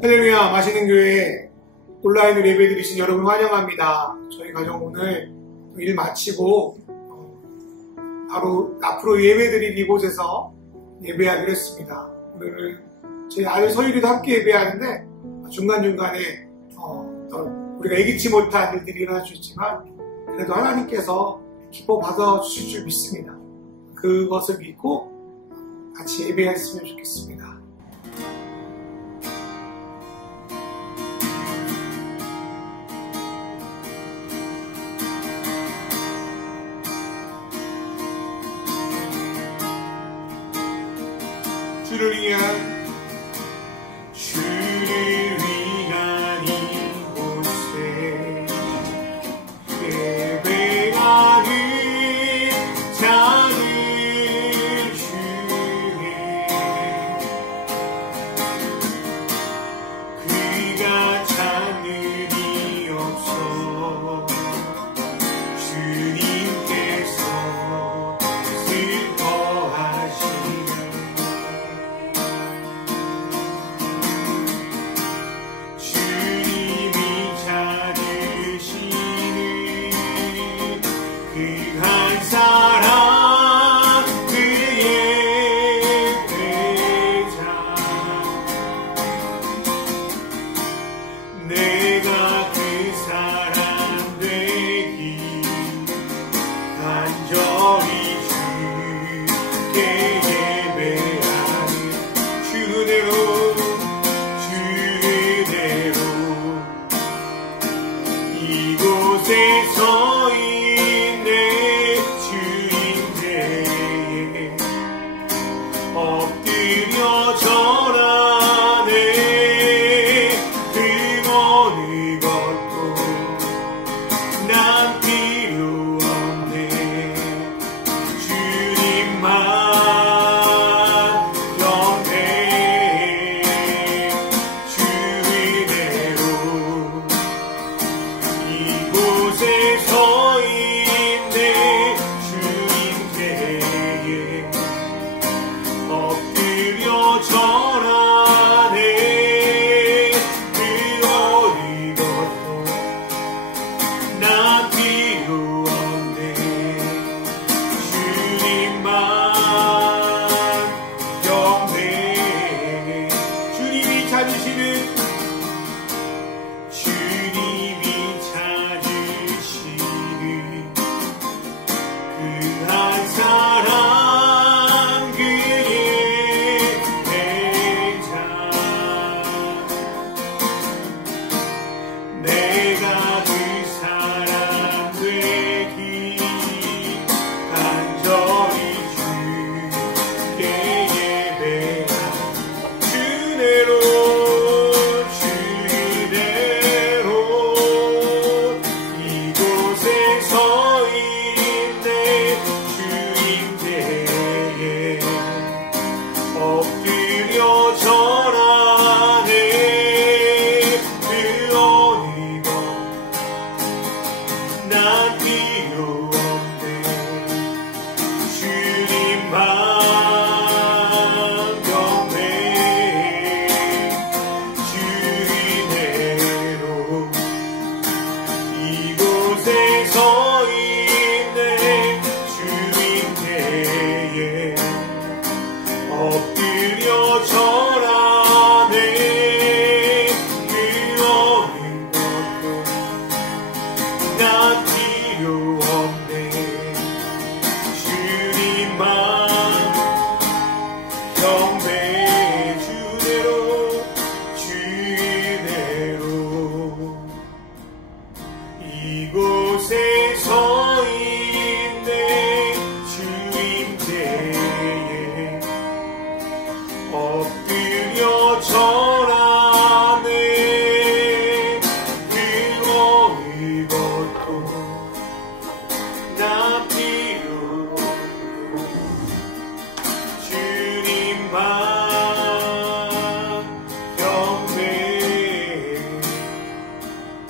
할렐루야, 맛있는 교회 온라인으로 예배 드리신 여러분 환영합니다. 저희 가정 오늘 일 마치고 바로 앞으로 예배 드릴 이곳에서 예배하기로 했습니다. 오늘은 저희 아들 서율이도 함께 예배하는데 중간중간에 우리가 예기치 못한 일들이 일어날 수 있지만 그래도 하나님께서 기뻐 받아주실 줄 믿습니다. 그것을 믿고 같이 예배했으면 좋겠습니다. 주를 위한 이곳에 예배하는 자들 중에 그가 찾는 이 없어 주님께서 슬퍼하시네.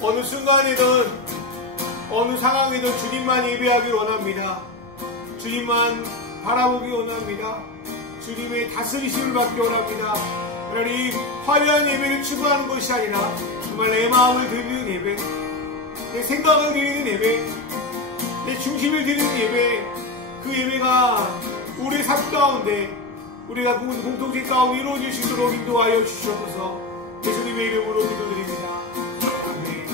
어느 순간이든 어느 상황이든 주님만 예배하길 원합니다. 주님만 바라보기 원합니다. 주님의 다스리심을 받기 원합니다. 하나님, 화려한 예배를 추구하는 것이 아니라 정말 내 마음을 드리는 예배, 내 생각을 드리는 예배, 내 중심을 드리는 예배, 그 예배가 우리의 삶 가운데, 우리가 공동체 가운데 이루어질 수 있도록 인도하여 주시옵소서. 예수님의 이름으로 기도드립니다. 아멘.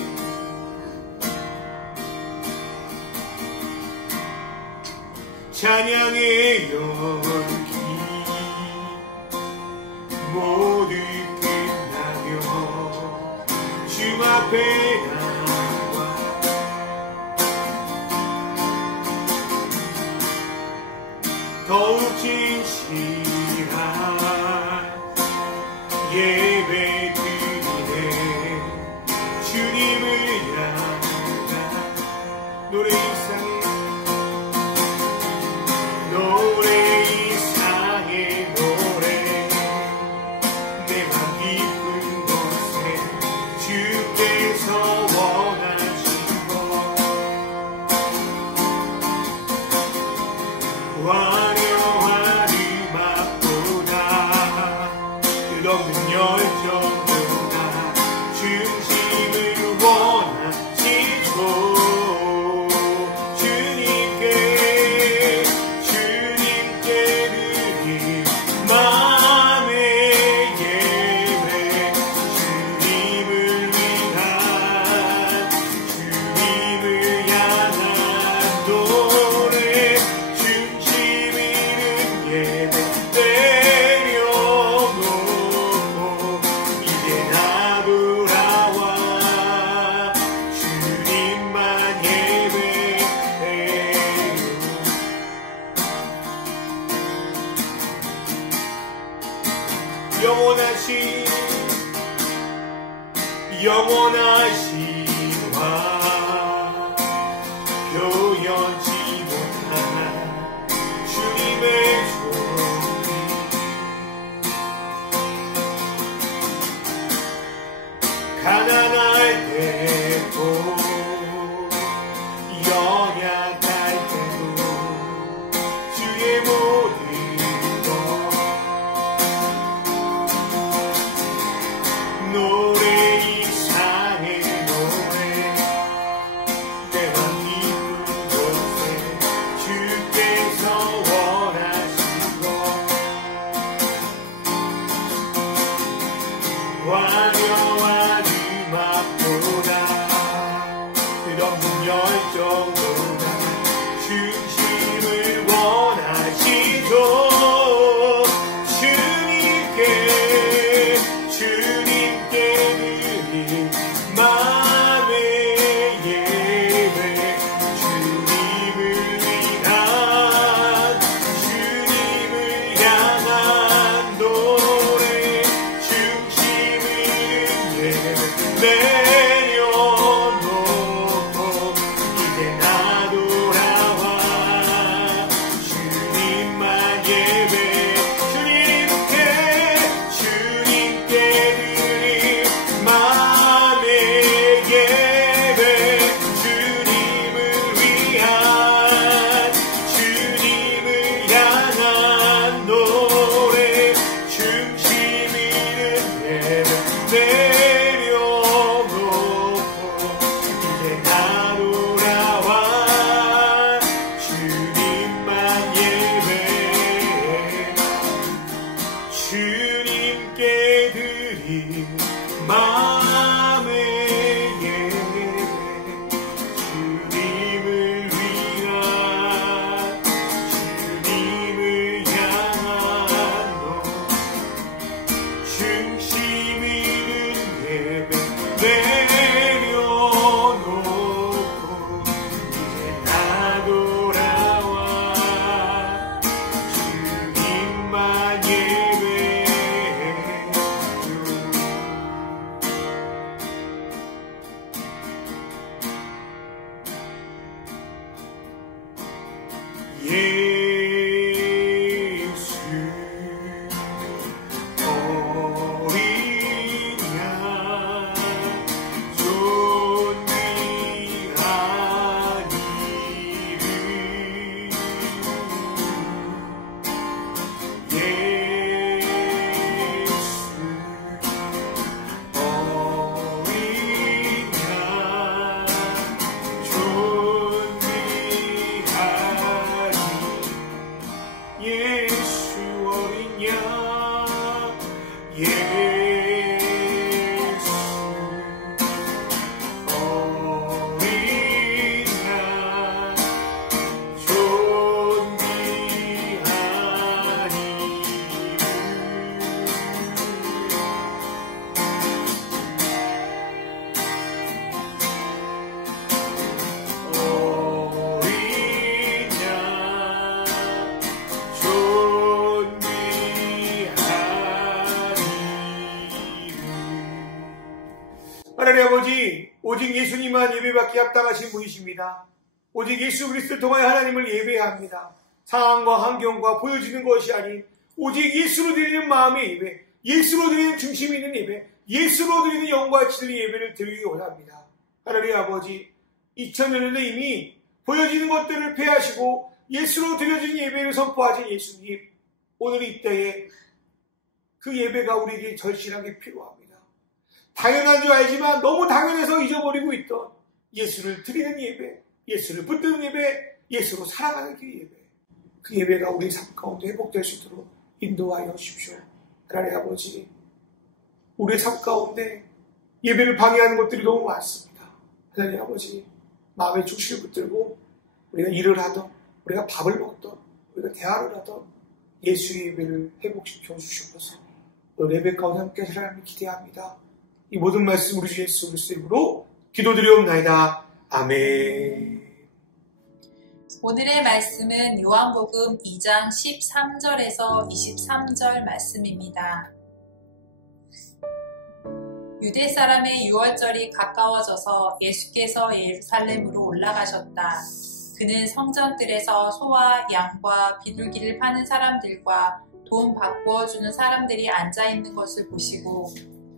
찬양의 연기 모두 끝나며 주님 앞에 나와 더욱 진실한 예배 드리네. 주님을 향한 노래 이상의 노래 내 맘 깊은 곳에 주께서 원하신 것 화려한 음악보다 끝없는 열정보다 중심을 원하시죠. 영원하신 화 표현치 못한 주님의 존귀 가난할 때도 연약할 때도 주의 모든 것 노래 화려한 음악보다 끝없는 열정보다 중심을 원하시죠. 주님께 드린 마음의 예배 주님을 향한 노래 내려놓고 이제 나 돌아와 주님만 예배 주님께 드린 마음의 예배 주님을 향한 노래 중심 있는 예배 주님께 드린 마음의 예배 주님을 향한 너 중심 있는 예배 내려놓고 이제 나 돌아와 주님만 예배 하나님 아버지, 오직 예수님만 예배받기 합당하신 분이십니다. 오직 예수 그리스도를 통하여 하나님을 예배해야 합니다. 상황과 환경과 보여지는 것이 아닌 오직 예수로 드리는 마음의 예배, 예수로 드리는 중심이 있는 예배, 예수로 드리는 영광과 진리의 예배를 드리기 원합니다. 하나님 아버지, 2000년 전에 이미 보여지는 것들을 폐하시고 예수로 드려진 예배를 선포하신 예수님, 오늘 이때에 그 예배가 우리에게 절실하게 필요합니다. 당연한 줄 알지만 너무 당연해서 잊어버리고 있던 예수를 드리는 예배, 예수를 붙드는 예배, 예수로 살아가는 그 예배, 그 예배가 우리 삶 가운데 회복될 수 있도록 인도하여 주십시오. 하나님 아버지, 우리의 삶 가운데 예배를 방해하는 것들이 너무 많습니다. 하나님 아버지, 마음의 중심을 붙들고 우리가 일을 하던, 우리가 밥을 먹던, 우리가 대화를 하던 예수의 예배를 회복시켜 주시옵소서. 오늘 예배 가운데 함께 하나님을 기대합니다. 이 모든 말씀 우리 주 예수 그리스도의 이름으로 기도드리옵나이다. 아멘. 오늘의 말씀은 요한복음 2장 13절에서 23절 말씀입니다. 유대 사람의 유월절이 가까워져서 예수께서 예루살렘으로 올라가셨다. 그는 성전들에서 소와 양과 비둘기를 파는 사람들과 돈 바꾸어 주는 사람들이 앉아있는 것을 보시고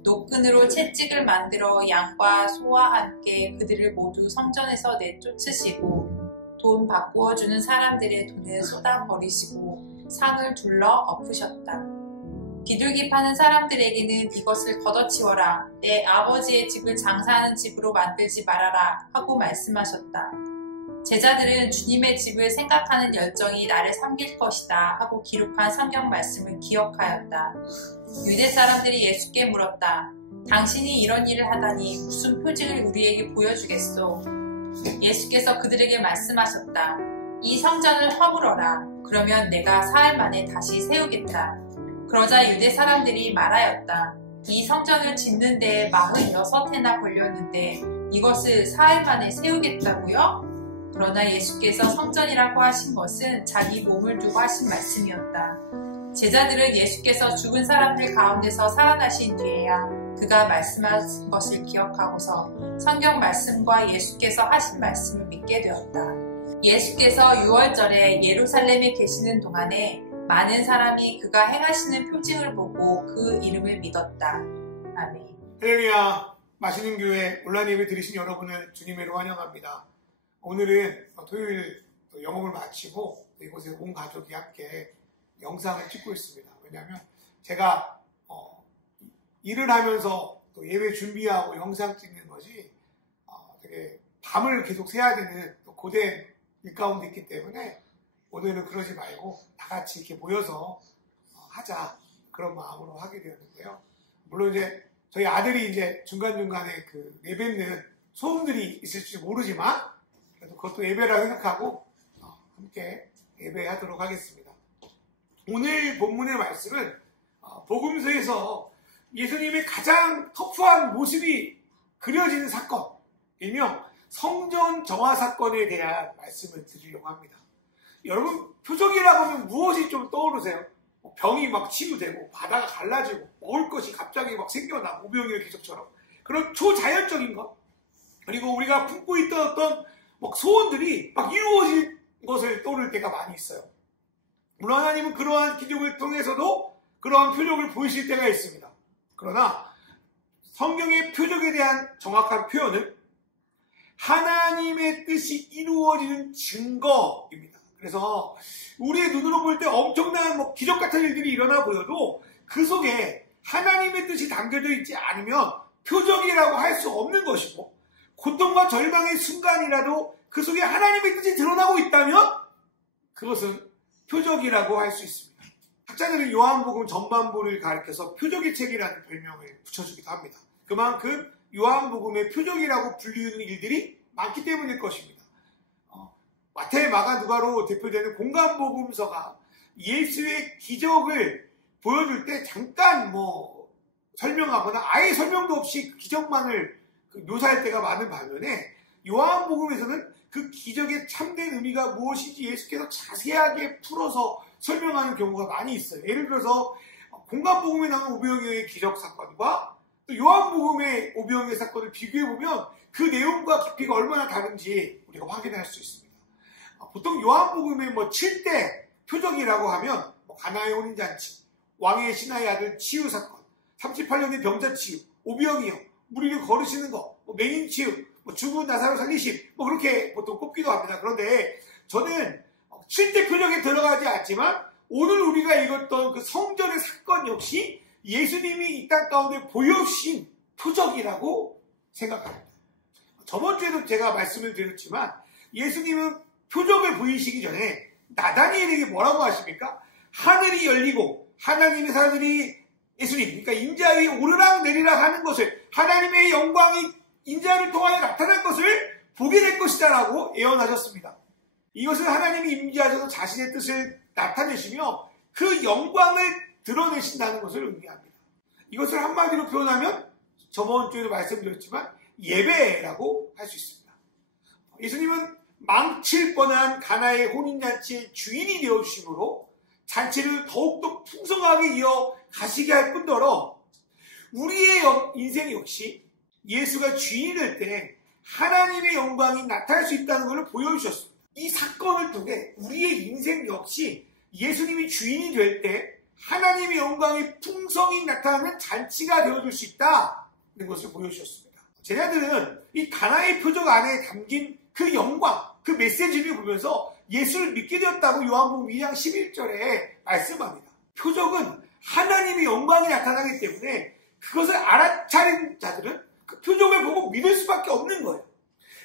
노끈으로 채찍을 만들어 양과 소와 함께 그들을 모두 성전에서 내쫓으시고 돈 바꾸어 주는 사람들의 돈을 쏟아버리시고 상을 둘러 엎으셨다. 비둘기 파는 사람들에게는 이것을 걷어치워라. 내 아버지의 집을 장사하는 집으로 만들지 말아라 하고 말씀하셨다. 제자들은 주님의 집을 생각하는 열정이 나를 삼킬 것이다 하고 기록한 성경 말씀을 기억하였다. 유대 사람들이 예수께 물었다. 당신이 이런 일을 하다니 무슨 표징을 우리에게 보여주겠소? 예수께서 그들에게 말씀하셨다. 이 성전을 허물어라. 그러면 내가 사흘 만에 다시 세우겠다. 그러자 유대 사람들이 말하였다. 이 성전을 짓는 데 46해나 걸렸는데 이것을 사흘 만에 세우겠다고요? 그러나 예수께서 성전이라고 하신 것은 자기 몸을 두고 하신 말씀이었다. 제자들은 예수께서 죽은 사람들 가운데서 살아나신 뒤에야 그가 말씀하신 것을 기억하고서 성경 말씀과 예수께서 하신 말씀을 믿게 되었다. 예수께서 유월절에 예루살렘에 계시는 동안에 많은 사람이 그가 행하시는 표징을 보고 그 이름을 믿었다. 아멘. 할렐루야. 맛있는 교회 온라인 예배 들으신 여러분을 주님으로 환영합니다. 오늘은 토요일 영업을 마치고 이곳에 온 가족이 함께 영상을 찍고 있습니다. 왜냐하면 제가 일을 하면서 또 예배 준비하고 영상 찍는 것이 되게 밤을 계속 새야 되는 또 고된 일 가운데 있기 때문에 오늘은 그러지 말고 다 같이 이렇게 모여서 하자, 그런 마음으로 하게 되었는데요. 물론 이제 저희 아들이 이제 중간중간에 그 내뱉는 소음들이 있을지 모르지만 그래도 그것도 예배라고 생각하고 함께 예배하도록 하겠습니다. 오늘 본문의 말씀은 복음서에서 예수님의 가장 터프한 모습이 그려지는 사건, 일명 성전 정화 사건에 대한 말씀을 드리려고 합니다. 여러분, 표적이라고 하면 무엇이 좀 떠오르세요? 병이 막 치유되고 바다가 갈라지고 먹을 것이 갑자기 막 생겨나, 오병이어 기적처럼 그런 초자연적인 것, 그리고 우리가 품고 있던 어떤 막 소원들이 막 이루어질 것을 떠오를 때가 많이 있어요. 물론 하나님은 그러한 기적을 통해서도 그러한 표적을 보이실 때가 있습니다. 그러나 성경의 표적에 대한 정확한 표현은 하나님의 뜻이 이루어지는 증거입니다. 그래서 우리의 눈으로 볼 때 엄청난 기적 같은 일들이 일어나 보여도 그 속에 하나님의 뜻이 담겨져 있지 않으면 표적이라고 할 수 없는 것이고, 고통과 절망의 순간이라도 그 속에 하나님의 뜻이 드러나고 있다면 그것은 표적이라고 할 수 있습니다. 학자들은 요한복음 전반부를 가리켜서 표적의 책이라는 별명을 붙여주기도 합니다. 그만큼 요한복음의 표적이라고 불리우는 일들이 많기 때문일 것입니다. 마태, 마가, 누가로 대표되는 공간복음서가 예수의 기적을 보여줄 때 잠깐 설명하거나 아예 설명도 없이 그 기적만을 묘사할 때가 많은 반면에 요한복음에서는 그 기적의 참된 의미가 무엇인지 예수께서 자세하게 풀어서 설명하는 경우가 많이 있어요. 예를 들어서 공간복음에 나오는 오병이어의 기적 사건과 또 요한복음의 오병이어 사건을 비교해보면 그 내용과 깊이가 얼마나 다른지 우리가 확인할 수 있습니다. 보통 요한복음의 7대 표적이라고 하면 가나의 혼인잔치, 왕의 신하의 아들 치유 사건, 38년의 병자 치유, 오병이어, 무리를 거르시는 것, 맹인 치유, 죽은 나사로 살리심, 그렇게 보통 꼽기도 합니다. 그런데 저는 7대 표적에 들어가지 않지만 오늘 우리가 읽었던 그 성전의 사건 역시 예수님이 이 땅 가운데 보여주신 표적이라고 생각합니다. 저번 주에도 제가 말씀을 드렸지만 예수님은 표적을 보이시기 전에 나다니엘에게 뭐라고 하십니까? 하늘이 열리고 하나님의 사람들이 예수님, 그러니까 인자 위에 오르락 내리락 하는 것을, 하나님의 영광이 인자를 통하여 나타난 것을 보게 될 것이다 라고 예언하셨습니다. 이것은 하나님이 임재하셔서 자신의 뜻을 나타내시며 그 영광을 드러내신다는 것을 의미합니다. 이것을 한마디로 표현하면 저번 주에도 말씀드렸지만 예배라고 할 수 있습니다. 예수님은 망칠 뻔한 가나의 혼인잔치의 주인이 되어주심으로 잔치를 더욱더 풍성하게 이어가시게 할 뿐더러 우리의 인생 역시 예수가 주인이 될 때 하나님의 영광이 나타날 수 있다는 것을 보여주셨습니다. 이 사건을 통해 우리의 인생 역시 예수님이 주인이 될 때 하나님의 영광이 풍성히 나타나는 잔치가 되어줄 수 있다는 것을 보여주셨습니다. 제자들은 이 가나의 표적 안에 담긴 그 영광, 그 메시지를 보면서 예수를 믿게 되었다고 요한복음 2장 11절에 말씀합니다. 표적은 하나님의 영광이 나타나기 때문에 그것을 알아차린 자들은 그 표적을 보고 믿을 수밖에 없는 거예요.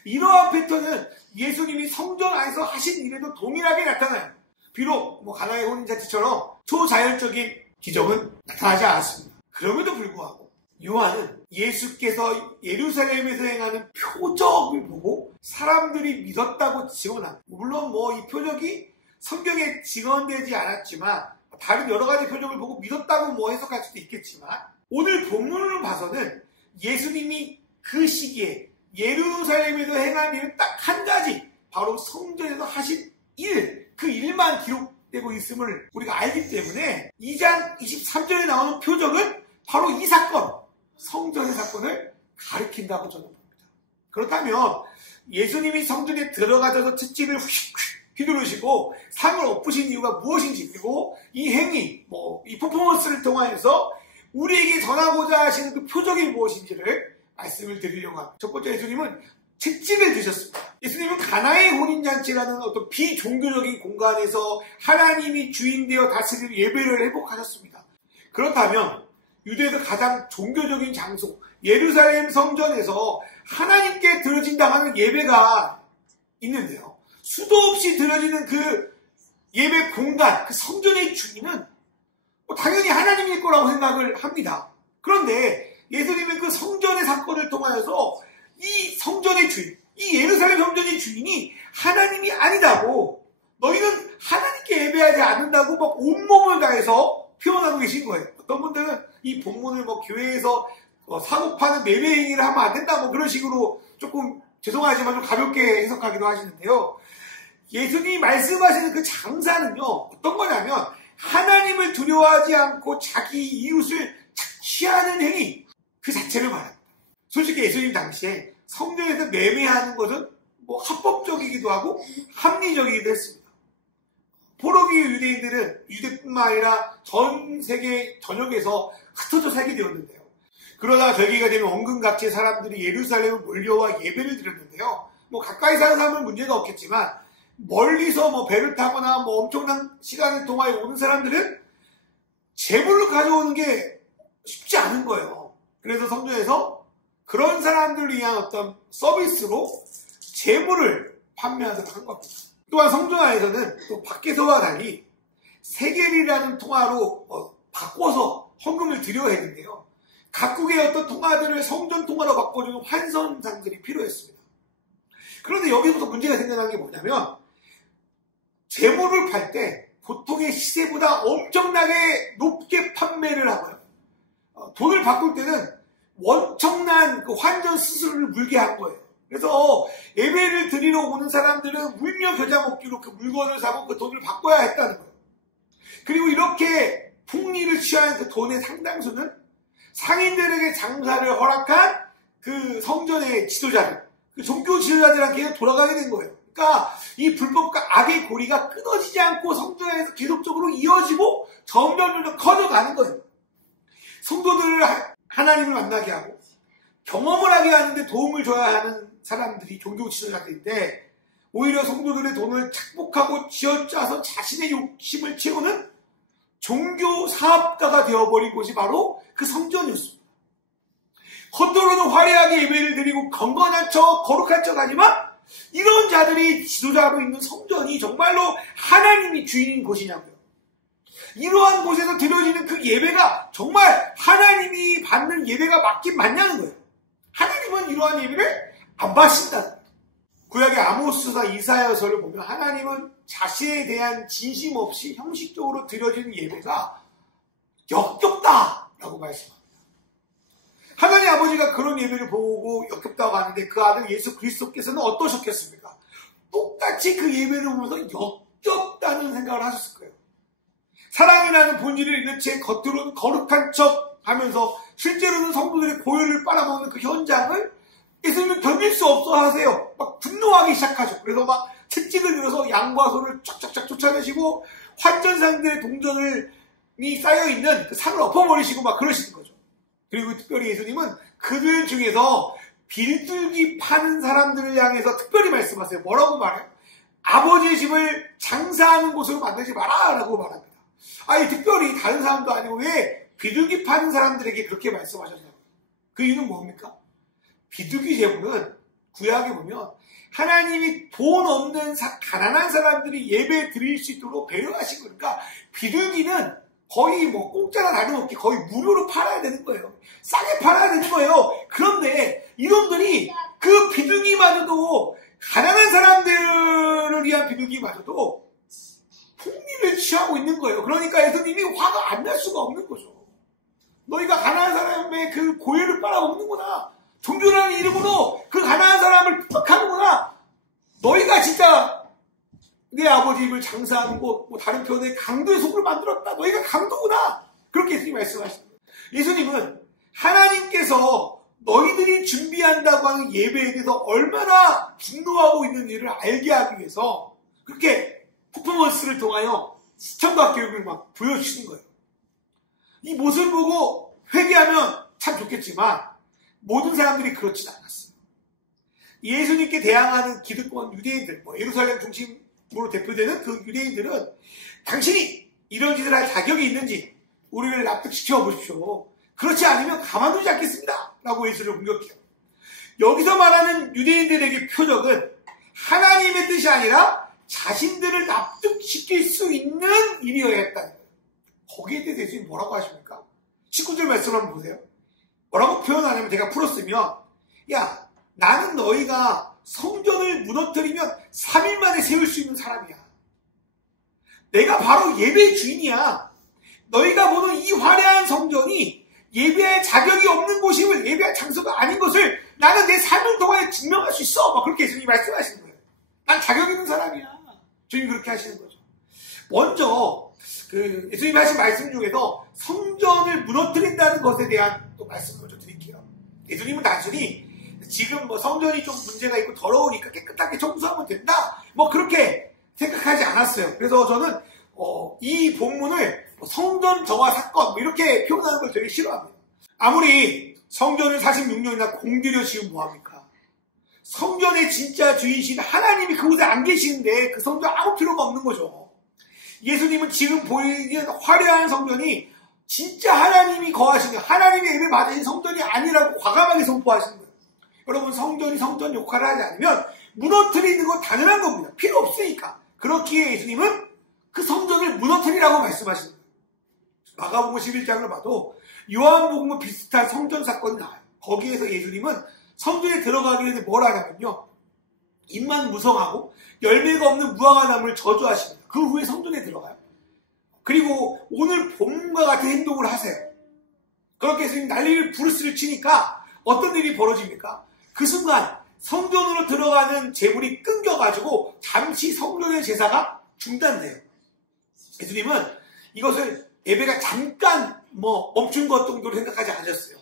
이러한 패턴은 예수님이 성전 안에서 하신 일에도 동일하게 나타나요. 비록 가나의 혼인잔치처럼 초자연적인 기적은 나타나지 않았습니다. 그럼에도 불구하고 요한은 예수께서 예루살렘에서 행하는 표적을 보고 사람들이 믿었다고 증언합니다. 물론 이 표적이 성경에 증언되지 않았지만 다른 여러 가지 표적을 보고 믿었다고 해석할 수도 있겠지만 오늘 본문을 봐서는 예수님이 그 시기에 예루살렘에서 행한 일은 딱 한 가지, 바로 성전에서 하신 일, 그 일만 기록되고 있음을 우리가 알기 때문에 2장 23절에 나오는 표적은 바로 이 사건, 성전의 사건을 가리킨다고 저는 봅니다. 그렇다면 예수님이 성전에 들어가셔서 채찍을 휘두르시고 상을 엎으신 이유가 무엇인지, 그리고 이 행위, 이 퍼포먼스를 통하여서 우리에게 전하고자 하시는 그 표적이 무엇인지를 말씀을 드리려고 합니다. 첫 번째, 예수님은 채찍을 드셨습니다. 예수님은 가나의 혼인잔치라는 어떤 비종교적인 공간에서 하나님이 주인되어 다스리는 예배를 회복하셨습니다. 그렇다면 유대에서 가장 종교적인 장소, 예루살렘 성전에서 하나님께 드려진다 하는 예배가 있는데요. 수도 없이 드려지는 그 예배 공간, 그 성전의 주인은 당연히 하나님일 거라고 생각을 합니다. 그런데 예수님은 그 성전의 사건을 통하여서 이 성전의 주인, 이 예루살렘 성전의 주인이 하나님이 아니다고, 너희는 하나님께 예배하지 않는다고 온몸을 다해서 표현하고 계신 거예요. 어떤 분들은 이 본문을 교회에서 사고 파는 매매 행위를 하면 안 된다 그런 식으로 조금 죄송하지만 좀 가볍게 해석하기도 하시는데요. 예수님이 말씀하시는 그 장사는요, 어떤 거냐면 하나님을 두려워하지 않고 자기 이웃을 취하는 행위, 그 자체를 말합니다. 솔직히 예수님 당시에 성전에서 매매하는 것은 합법적이기도 하고 합리적이기도 했습니다. 포로기 유대인들은 유대뿐만 아니라 전 세계 전역에서 흩어져 살게 되었는데요. 그러다가 절기가 되면 원근각지의 사람들이 예루살렘에 몰려와 예배를 드렸는데요. 가까이 사는 사람은 문제가 없겠지만 멀리서 배를 타거나 엄청난 시간을 통하여 오는 사람들은 제물을 가져오는 게 쉽지 않은 거예요. 그래서 성전에서 그런 사람들을 위한 어떤 서비스로 제물을 판매하도록 한 겁니다. 또한 성전 안에서는 또 밖에서와 달리 세겔이라는 통화로 바꿔서 헌금을 드려야 했는데요. 각국의 어떤 통화들을 성전 통화로 바꿔주는 환선상들이 필요했습니다. 그런데 여기서부터 문제가 생겨난 게 뭐냐면 재물을 팔 때 보통의 시세보다 엄청나게 높게 판매를 하고요. 돈을 바꿀 때는 엄청난 그 환전 수수료를 물게 한 거예요. 그래서 예배를 드리러 오는 사람들은 울며 겨자 먹기로 그 물건을 사고 그 돈을 바꿔야 했다는 거예요. 그리고 이렇게 풍리를 취한 그 돈의 상당수는 상인들에게 장사를 허락한 그 성전의 지도자들, 그 종교 지도자들한테 돌아가게 된 거예요. 그러니까 이 불법과 악의 고리가 끊어지지 않고 성전에서 계속적으로 이어지고 점점 커져가는 거예요. 성도들을 하나님을 만나게 하고 경험을 하게 하는데 도움을 줘야 하는 사람들이 종교 지도자들인데 오히려 성도들의 돈을 착복하고 쥐어짜서 자신의 욕심을 채우는 종교 사업가가 되어버린 곳이 바로 그 성전이었습니다. 겉으로는 화려하게 예배를 드리고 건건한 척 거룩한 척 하지만 이런 자들이 지도자로 있는 성전이 정말로 하나님이 주인인 곳이냐고요. 이러한 곳에서 드려지는 그 예배가 정말 하나님이 받는 예배가 맞긴 맞냐는 거예요. 하나님은 이러한 예배를 안 받으신다는 거예요. 구약의 아모스나 이사야서를 보면 하나님은 자신에 대한 진심 없이 형식적으로 드려지는 예배가 역겹다라고 말씀합니다. 하나님 아버지가 그런 예배를 보고 역겹다고 하는데 그 아들 예수 그리스도께서는 어떠셨겠습니까? 똑같이 그 예배를 보면서 역겹다는 생각을 하셨을 거예요. 사랑이라는 본질을 잃은 채 겉으로는 거룩한 척 하면서 실제로는 성도들의 고열을 빨아먹는 그 현장을 예수님은 견딜 수 없어 하세요. 막 분노하기 시작하죠. 그래서 막 채찍을 들어서 양과 소를 쫙쫙쫙 쫓아내시고 환전상들의 동전이 쌓여있는 그 산을 엎어버리시고 막 그러시는 거죠. 그리고 특별히 예수님은 그들 중에서 비둘기 파는 사람들을 향해서 특별히 말씀하세요. 뭐라고 말해요? 아버지의 집을 장사하는 곳으로 만들지 마라 라고 말합니다. 아니 특별히 다른 사람도 아니고 왜 비둘기 파는 사람들에게 그렇게 말씀하셨냐고요. 그 이유는 뭡니까? 비둘기 제물은 구약에 보면 하나님이 돈 없는 가난한 사람들이 예배 드릴 수 있도록 배려하신 거니까 비둘기는 거의 뭐 공짜나 다름없게 거의 무료로 팔아야 되는 거예요. 싸게 팔아야 되는 거예요. 그런데 이놈들이 그 비둘기마저도 가난한 사람들을 위한 비둘기마저도 풍미를 취하고 있는 거예요. 그러니까 예수님이 화가 안 날 수가 없는 거죠. 너희가 가난한 사람의 그 고열을 빨아먹는구나. 종교라는 이름으로 그 가난한 사람을 핍박하는구나. 너희가 진짜 내 아버지 입을 장사하는 곳, 뭐 다른 표현에 강도의 속을 만들었다. 너희가 강도구나. 그렇게 예수님이 말씀하시는 거예요. 예수님은 하나님께서 너희들이 준비한다고 하는 예배에 대해서 얼마나 분노하고 있는지를 알게 하기 위해서 그렇게 퍼포먼스를 통하여 시청각 교육을 막 보여주시는 거예요. 이 모습을 보고 회개하면 참 좋겠지만 모든 사람들이 그렇지는 않았어요. 예수님께 대항하는 기득권 유대인들, 예루살렘 중심으로 대표되는 그 유대인들은 당신이 이런 짓을 할 자격이 있는지 우리를 납득시켜 보십시오. 그렇지 않으면 가만두지 않겠습니다. 라고 예수를 공격해요. 여기서 말하는 유대인들에게 표적은 하나님의 뜻이 아니라 자신들을 납득시킬 수 있는 일이어야 했다는 거예요. 거기에 대해서 예수님이 뭐라고 하십니까? 19절 말씀 한번 보세요. 뭐라고 표현하냐면 제가 풀었으면 야 나는 너희가 성전을 무너뜨리면 3일 만에 세울 수 있는 사람이야. 내가 바로 예배의 주인이야. 너희가 보는 이 화려한 성전이 예배할 자격이 없는 곳임을 예배할 장소가 아닌 것을 나는 내 삶을 통해 증명할 수 있어. 막 그렇게 예수님이 말씀하시는 거예요. 난 자격 있는 사람이야. 주님이 그렇게 하시는 거죠. 먼저 그 예수님이 하신 말씀 중에서 성전을 무너뜨린다는 것에 대한 또 말씀을 좀 드릴게요. 예수님은 단순히 지금 뭐 성전이 좀 문제가 있고 더러우니까 깨끗하게 청소하면 된다. 뭐 그렇게 생각하지 않았어요. 그래서 저는 이 본문을 성전 정화 사건 이렇게 표현하는 걸 되게 싫어합니다. 아무리 성전을 46년이나 공들여 지으면 뭐합니까? 성전의 진짜 주인이신 하나님이 그곳에 안 계시는데 그 성전 아무 필요가 없는 거죠. 예수님은 지금 보이는 화려한 성전이 진짜 하나님이 거하시는 하나님의 예배 받으신 성전이 아니라고 과감하게 선포하시는 거예요. 여러분 성전이 성전 역할을 하지 않으면 무너뜨리는 건 당연한 겁니다. 필요 없으니까. 그렇기에 예수님은 그 성전을 무너뜨리라고 말씀하시는 거예요. 마가복음 11장을 봐도 요한복음과 비슷한 성전 사건이 나와요. 거기에서 예수님은 성전에 들어가기 전에 뭘 하냐면요. 입만 무성하고 열매가 없는 무화과 나무를 저주하십니다. 그 후에 성전에 들어가요. 그리고 오늘 본문과 같은 행동을 하세요. 그렇게 해서 난리를 부르스를 치니까 어떤 일이 벌어집니까? 그 순간 성전으로 들어가는 제물이 끊겨가지고 잠시 성전의 제사가 중단돼요. 예수님은 이것을 예배가 잠깐 멈춘 것 정도로 생각하지 않으셨어요.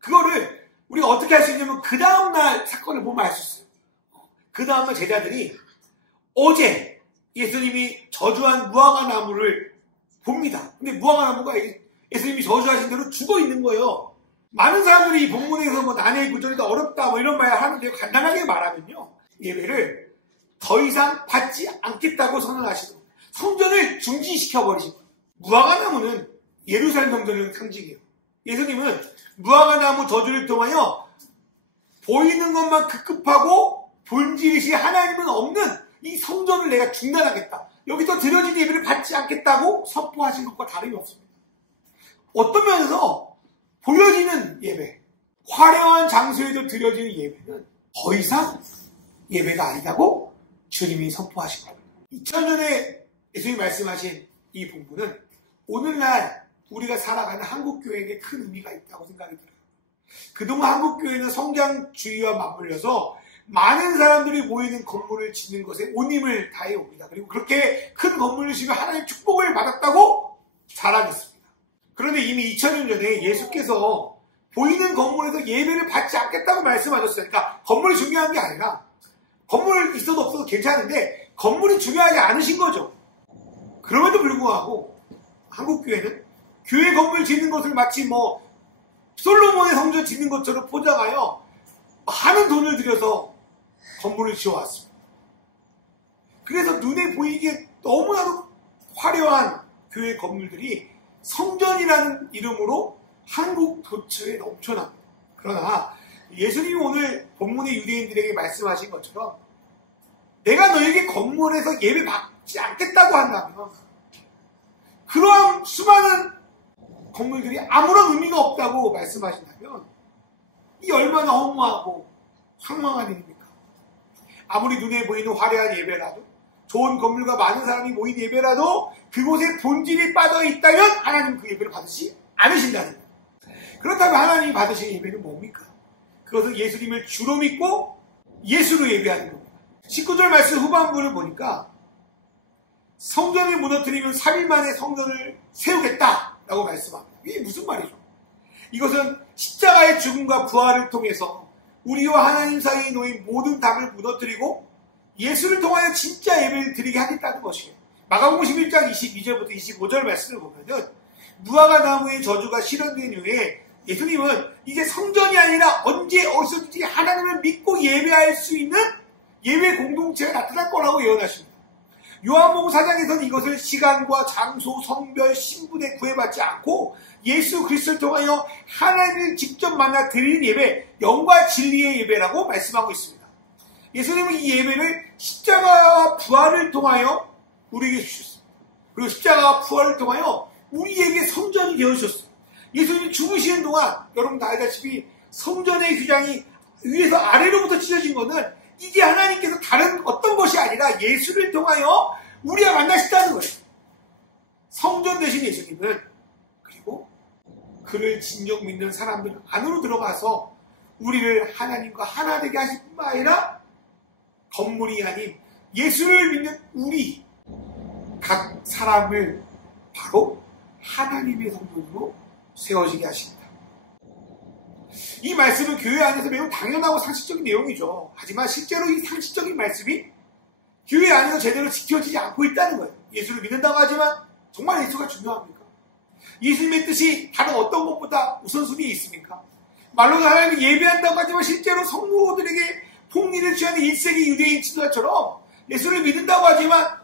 그거를 우리가 어떻게 할 수 있냐면 그 다음날 사건을 보면 알 수 있어요. 그 다음날 제자들이 어제 예수님이 저주한 무화과 나무를 봅니다. 근데 무화과 나무가 예수님이 저주하신 대로 죽어 있는 거예요. 많은 사람들이 이 본문에서 난해의 구절이다 어렵다 이런 말 하는데 간단하게 말하면요. 예배를 더 이상 받지 않겠다고 선언하시고 성전을 중지시켜버리신 거예요. 무화과 나무는 예루살렘 성전의 상징이에요. 예수님은 무화과 나무 저주를 통하여 보이는 것만 급급하고 본질이시 하나님은 없는 이 성전을 내가 중단하겠다. 여기서 드려진 예배를 받지 않겠다고 선포하신 것과 다름이 없습니다. 어떤 면에서 보여지는 예배, 화려한 장소에도 드려지는 예배는 더 이상 예배가 아니라고 주님이 선포하신 겁니다. 2000년에 예수님이 말씀하신 이 본문은 오늘날 우리가 살아가는 한국교회에게 큰 의미가 있다고 생각이 들어요. 그동안 한국교회는 성장주의와 맞물려서 많은 사람들이 모이는 건물을 짓는 것에 온 힘을 다해 옵니다. 그리고 그렇게 큰 건물을 지으면 하나님의 축복을 받았다고 자랑했습니다. 그런데 이미 2000년 전에 예수께서 보이는 건물에서 예배를 받지 않겠다고 말씀하셨어요. 그러니까 건물이 중요한 게 아니라 건물 있어도 없어도 괜찮은데 건물이 중요하지 않으신 거죠. 그럼에도 불구하고 한국교회는 교회 건물 짓는 것을 마치 솔로몬의 성전 짓는 것처럼 포장하여 많은 돈을 들여서 건물을 지어왔습니다. 그래서 눈에 보이기에 너무나도 화려한 교회 건물들이 성전이라는 이름으로 한국 도처에 넘쳐납니다. 그러나 예수님이 오늘 본문의 유대인들에게 말씀하신 것처럼 내가 너에게 건물에서 예배 받지 않겠다고 한다면 그러한 수많은 건물들이 아무런 의미가 없다고 말씀하신다면 이 얼마나 허무하고 황망한 일입니까? 아무리 눈에 보이는 화려한 예배라도 좋은 건물과 많은 사람이 모인 예배라도 그곳에 본질이 빠져있다면 하나님 그 예배를 받으시 않으신다는 거예요. 그렇다면 하나님이 받으신 예배는 뭡니까? 그것은 예수님을 주로 믿고 예수로 예배하는 겁니다. 19절 말씀 후반부를 보니까 성전을 무너뜨리면 3일 만에 성전을 세우겠다라고 말씀합니다. 이게 무슨 말이죠? 이것은 십자가의 죽음과 부활을 통해서 우리와 하나님 사이에 놓인 모든 담을 무너뜨리고 예수를 통하여 진짜 예배를 드리게 하겠다는 것이에요. 마가복음 11장 22절부터 25절 말씀을 보면은 무화과 나무의 저주가 실현된 후에 예수님은 이제 성전이 아니라 언제 어디서든지 하나님을 믿고 예배할 수 있는 예배 공동체가 나타날 거라고 예언하십니다. 요한복음 4장에서는 이것을 시간과 장소, 성별, 신분에 구애받지 않고 예수 그리스도를 통하여 하나님을 직접 만나 드리는 예배, 영과 진리의 예배라고 말씀하고 있습니다. 예수님은 이 예배를 십자가와 부활을 통하여 우리에게 주셨습니다. 그리고 십자가와 부활을 통하여 우리에게 성전이 되어주셨습니다. 예수님이 죽으시는 동안 여러분 다 알다시피 성전의 규장이 위에서 아래로부터 찢어진 것은 이게 하나님께서 다른 어떤 것이 아니라 예수를 통하여 우리와 만나셨다는 거예요. 성전 되신 예수님은 그리고 그를 진정 믿는 사람들 안으로 들어가서 우리를 하나님과 하나 되게 하실 뿐만 아니라 건물이 아닌 예수를 믿는 우리 각 사람을 바로 하나님의 성전으로 세워지게 하십니다. 이 말씀은 교회 안에서 매우 당연하고 상식적인 내용이죠. 하지만 실제로 이 상식적인 말씀이 교회 안에서 제대로 지켜지지 않고 있다는 거예요. 예수를 믿는다고 하지만 정말 예수가 중요합니까? 예수님의 뜻이 다른 어떤 것보다 우선순위에 있습니까? 말로는 하나님을 예배한다고 하지만 실제로 성도들에게 폭리를 취하는 1세기 유대인 지도자처럼 예수를 믿는다고 하지만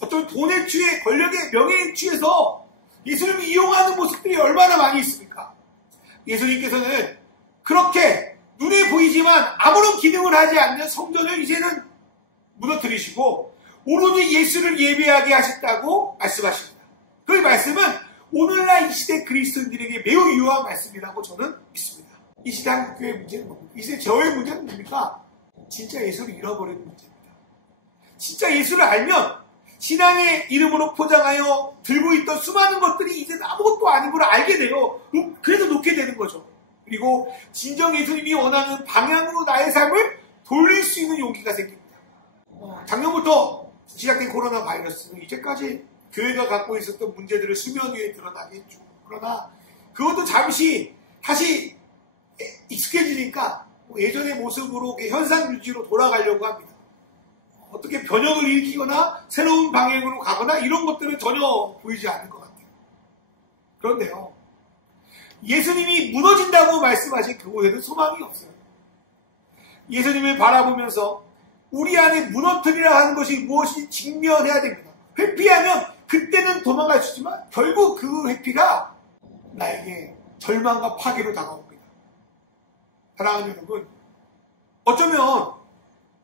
어떤 돈에 취해 권력의 명예에 취해서 예수님을 이용하는 모습들이 얼마나 많이 있습니까? 예수님께서는 그렇게 눈에 보이지만 아무런 기능을 하지 않는 성전을 이제는 무너뜨리시고 오로지 예수를 예배하게 하셨다고 말씀하십니다. 그 말씀은 오늘날 이 시대 그리스도인들에게 매우 유효한 말씀이라고 저는 믿습니다. 이 시대 한국교회 문제는 뭡니까? 이 시대 저의 문제는 뭡니까? 진짜 예수를 잃어버리는 문제입니다. 진짜 예수를 알면 신앙의 이름으로 포장하여 들고 있던 수많은 것들이 이제 아무것도 아닌 걸 알게 돼요. 그래서 놓게 되는 거죠. 그리고 진정 예수님이 원하는 방향으로 나의 삶을 돌릴 수 있는 용기가 생깁니다. 작년부터 시작된 코로나 바이러스는 이제까지 교회가 갖고 있었던 문제들을 수면 위에 드러나겠죠. 그러나 그것도 잠시 다시 익숙해지니까 예전의 모습으로 현상 유지로 돌아가려고 합니다. 어떻게 변형을 일으키거나 새로운 방향으로 가거나 이런 것들은 전혀 보이지 않을 것 같아요. 그런데요, 예수님이 무너진다고 말씀하신 그곳에는 소망이 없어요. 예수님을 바라보면서 우리 안에 무너뜨리라 하는 것이 무엇인지 직면해야 됩니다. 회피하면 그때는 도망갈 수 있지만 결국 그 회피가 나에게 절망과 파괴로 다가옵니다. 사랑하는 여러분, 어쩌면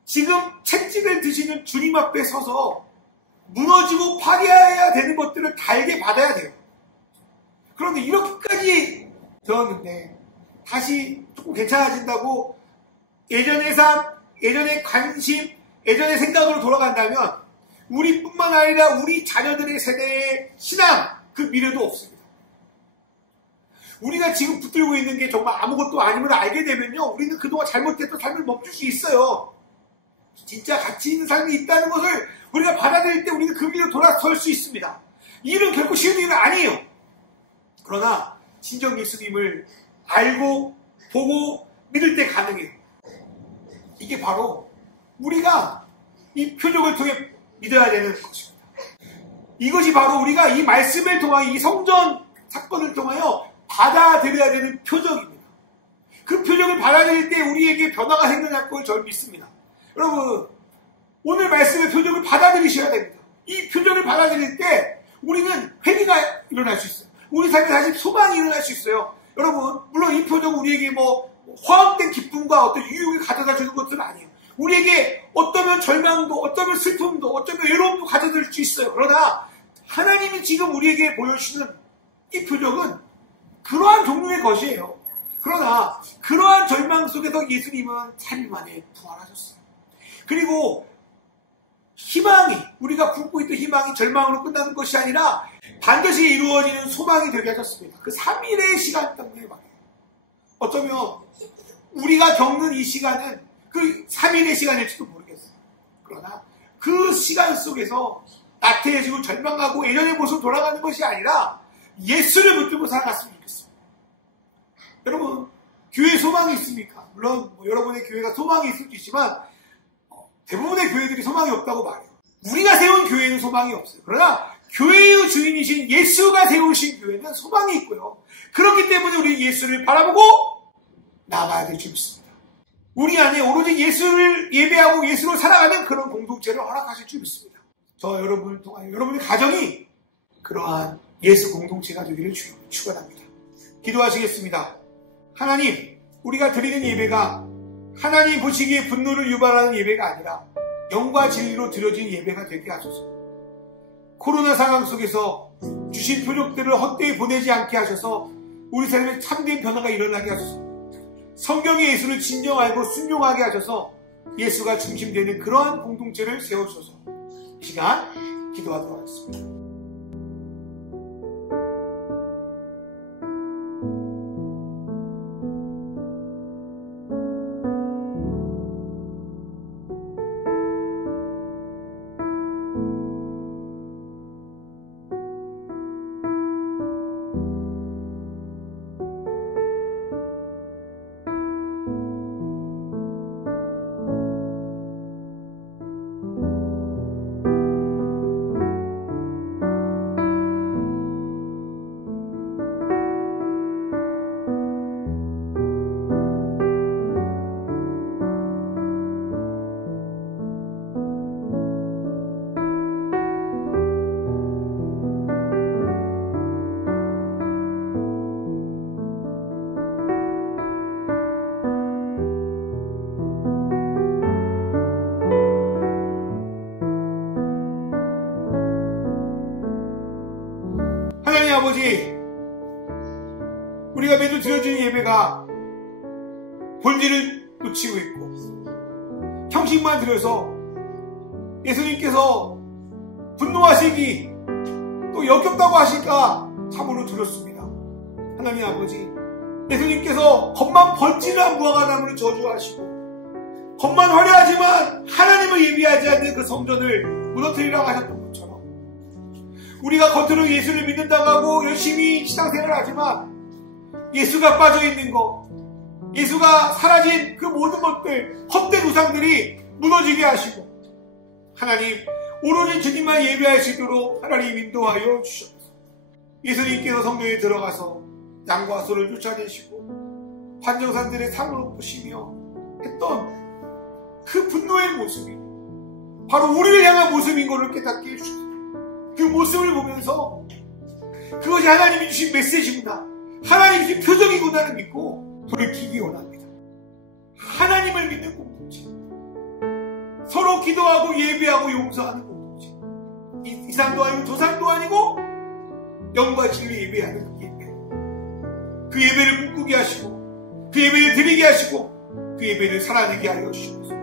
지금 채찍을 드시는 주님 앞에 서서 무너지고 파괴해야 되는 것들을 달게 받아야 돼요. 그런데 이렇게까지 되었는데 다시 조금 괜찮아진다고 예전의 삶, 예전의 관심, 예전의 생각으로 돌아간다면 우리뿐만 아니라 우리 자녀들의 세대의 신앙, 그 미래도 없습니다. 우리가 지금 붙들고 있는 게 정말 아무것도 아님을 알게 되면요, 우리는 그동안 잘못했던 삶을 멈출 수 있어요. 진짜 가치 있는 삶이 있다는 것을 우리가 받아들일 때 우리는 그 길로 돌아설 수 있습니다. 이 일은 결코 쉬운 일은 아니에요. 그러나 진정 예수님을 알고 보고 믿을 때 가능해요. 이게 바로 우리가 이 표적을 통해 믿어야 되는 것입니다. 이것이 바로 우리가 이 말씀을 통하여 이 성전 사건을 통하여 받아들여야 되는 표적입니다. 그 표적을 받아들일 때 우리에게 변화가 생겨날 걸 저는 믿습니다. 여러분, 오늘 말씀의 표적을 받아들이셔야 됩니다. 이 표적을 받아들일 때 우리는 회개가 일어날 수 있어요. 우리 삶에 다시 소망이 일어날 수 있어요. 여러분, 물론 이 표적은 우리에게 화합된 기쁨과 어떤 유익을 가져다 주는 것은 아니에요. 우리에게 어쩌면 절망도, 어쩌면 슬픔도, 어쩌면 외로움도 가져다 줄 수 있어요. 그러나 하나님이 지금 우리에게 보여주시는 이 표적은 그러한 종류의 것이에요. 그러나 그러한 절망 속에서 예수님은 3일 만에 부활하셨어요. 그리고 희망이, 우리가 품고 있던 희망이 절망으로 끝나는 것이 아니라 반드시 이루어지는 소망이 되게 하셨습니다. 그 3일의 시간 때문에 말이에요. 어쩌면 우리가 겪는 이 시간은 그 3일의 시간일지도 모르겠어요. 그러나 그 시간 속에서 나태해지고 절망하고 예전의 모습으로 돌아가는 것이 아니라 예수를 붙들고 살아갔으면 좋겠어요. 여러분, 교회에 소망이 있습니까? 물론 여러분의 교회가 소망이 있을 수 있지만 대부분의 교회들이 소망이 없다고 말해요. 우리가 세운 교회는 소망이 없어요. 그러나 교회의 주인이신 예수가 세우신 교회는 소망이 있고요. 그렇기 때문에 우리 예수를 바라보고 나아가야 될 줄 믿습니다. 우리 안에 오로지 예수를 예배하고 예수로 살아가는 그런 공동체를 허락하실 줄 믿습니다. 저 여러분을 통하여 여러분의 가정이 그러한 예수 공동체가 되기를 축원합니다. 기도하시겠습니다. 하나님, 우리가 드리는 예배가 하나님 보시기에 분노를 유발하는 예배가 아니라 영과 진리로 드려진 예배가 되게 하소서. 코로나 상황 속에서 주신 표적들을 헛되이 보내지 않게 하셔서 우리 삶에 참된 변화가 일어나게 하소서. 성경의 예수를 진정 알고 순종하게 하셔서 예수가 중심되는 그러한 공동체를 세워주소서. 이 시간 기도하도록 하겠습니다. 아버지, 우리가 매주 드려지는 예배가 본질을 놓치고 있고 형식만 드려서 예수님께서 분노하시기 또 역겹다고 하실까 참으로 두렵습니다. 하나님 아버지, 예수님께서 겉만 번지는 무화과나무를 저주하시고 겉만 화려하지만 하나님을 예비하지 않는 그 성전을 무너뜨리라고 하셨던 것처럼 우리가 겉으로 예수를 믿는다고 하고 열심히 신앙생활을 하지만 예수가 빠져있는 것, 예수가 사라진 그 모든 것들, 헛된 우상들이 무너지게 하시고 하나님, 오로지 주님만 예배할 수 있도록 하나님 인도하여 주셔서 예수님께서 성전에 들어가서 양과 소를 쫓아내시고 환정산들의 상을 엎으시며 했던 그 분노의 모습이 바로 우리를 향한 모습인 것을 깨닫게 해주셨습니다. 그 모습을 보면서 그것이 하나님이 주신 메시지구나, 하나님이 주신 표정이구나를 믿고 돌이키기 원합니다. 하나님을 믿는 공동체, 서로 기도하고 예배하고 용서하는 공동체, 이 산도 아니고 저 산도 아니고 영과 진리 예배하는 그 예배, 그 예배를 꿈꾸게 하시고 그 예배를 드리게 하시고 그 예배를 살아내게 하여 주시옵소서.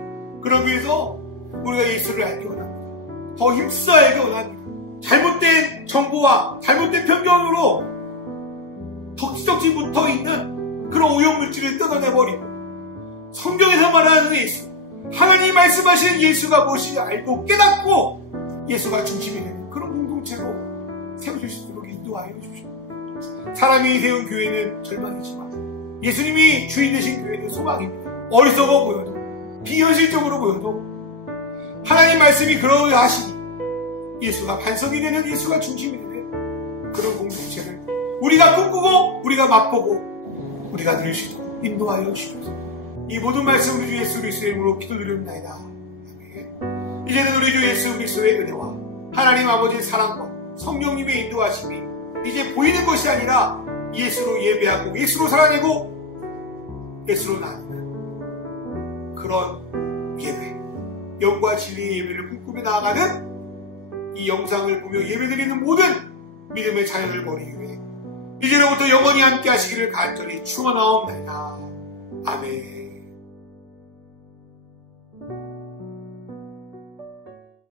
그러기 위해서 우리가 예수를 알기 원합니다. 더 힘써 알기 원합니다. 잘못된 정보와 잘못된 편견으로 덕지덕지 붙어있는 그런 오염물질을 뜯어내버리고 성경에서 말하는 예수, 하나님이 말씀하시는 예수가 무엇인지 알고 깨닫고 예수가 중심이 되는 그런 공동체로 세워질 수 있도록 인도하여 주십시오. 사람이 세운 교회는 절망이지만 예수님이 주인 되신 교회는 소망입니다. 어리석어 보여도 비현실적으로 보여도 하나님 말씀이 그러하시니 예수가 반석이 되는, 예수가 중심이 되는 그런 공동체를 우리가 꿈꾸고 우리가 맛보고 우리가 누릴 수 있도록 인도하여 주시옵소서. 이 모든 말씀을 주 예수 그리스도의 이름으로 기도드립니다. 아멘. 이제는 우리 주 예수 그리스도의 은혜와 하나님 아버지의 사랑과 성령님의 인도하심이 이제 보이는 것이 아니라 예수로 예배하고 예수로 살아내고 예수로 나누는 그런 예배, 영과 진리의 예배를 꿈꾸며 나아가는 이 영상을 보며 예배드리는 모든 믿음의 자녀들 머리 위에 이제로부터 영원히 함께 하시기를 간절히 축원하옵나이다. 아멘.